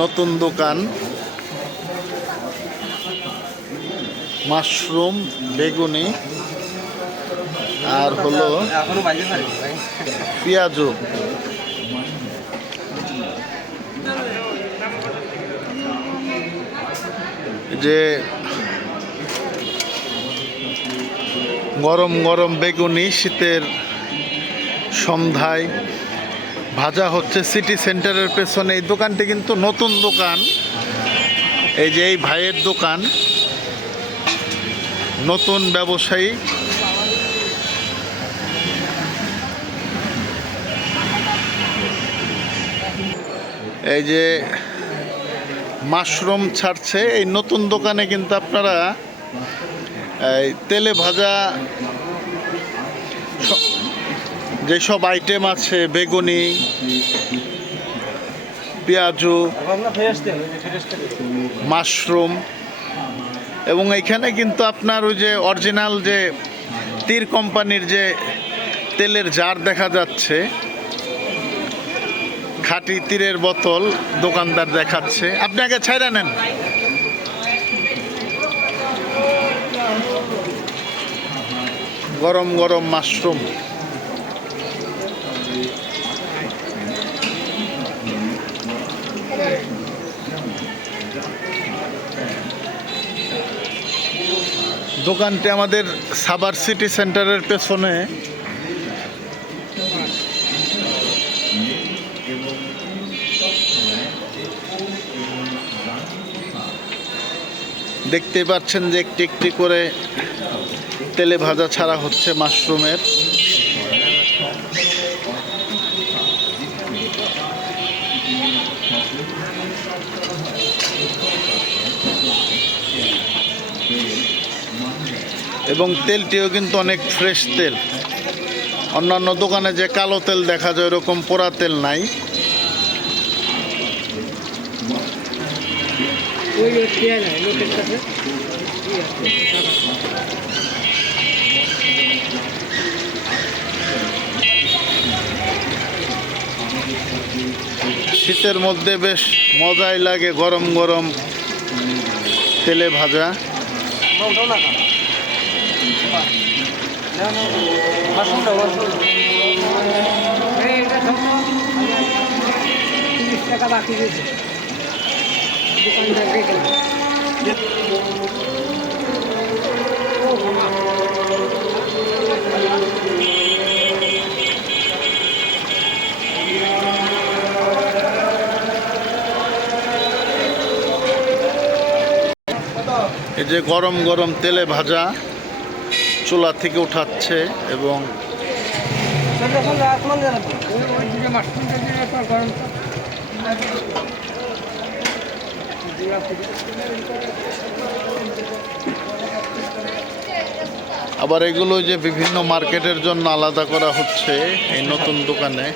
নতুন দোকান, মাশরুম, বেগুনি আর হলো পেঁয়াজু। যে গরম গরম বেগুনি শীতের সন্ধ্যায় ভাজা হচ্ছে সিটি সেন্টারের পেছনে। এই দোকানটি কিন্তু নতুন দোকান। এই যে এই ভাইয়ের দোকান, নতুন ব্যবসায়ী। এই যে মাশরুম ছাড়ছে এই নতুন দোকানে, কিন্তু আপনারা এই তেলে ভাজা যেসব আইটেম আছে, বেগুনি, পেঁয়াজু, মাশরুম, এবং এইখানে কিন্তু আপনার ওই যে অরিজিনাল যে তীর কোম্পানির যে তেলের জার দেখা যাচ্ছে, খাঁটি তীরের বোতল দোকানদার দেখাচ্ছে। আপনি আগে ছাইরা নেন। গরম গরম মাশরুম। দোকানটি আমাদের সাভার সিটি সেন্টারের পেছনে। দেখতে পাচ্ছেন যে একটি একটি করে তেলে ভাজা ছাড়া হচ্ছে মাশরুমের। এবং তেলটিও কিন্তু অনেক ফ্রেশ তেল। অন্যান্য দোকানে যে কালো তেল দেখা যায় ওরকম পোড়া তেল নাই। শীতের মধ্যে বেশ মজাই লাগে গরম গরম তেলে ভাজা। এই যে গরম গরম তেলে ভাজা চুলা থেকে উঠাচ্ছে এবং আবার এগুলো যে বিভিন্ন মার্কেটের জন্য আলাদা করা হচ্ছে এই নতুন দোকানে।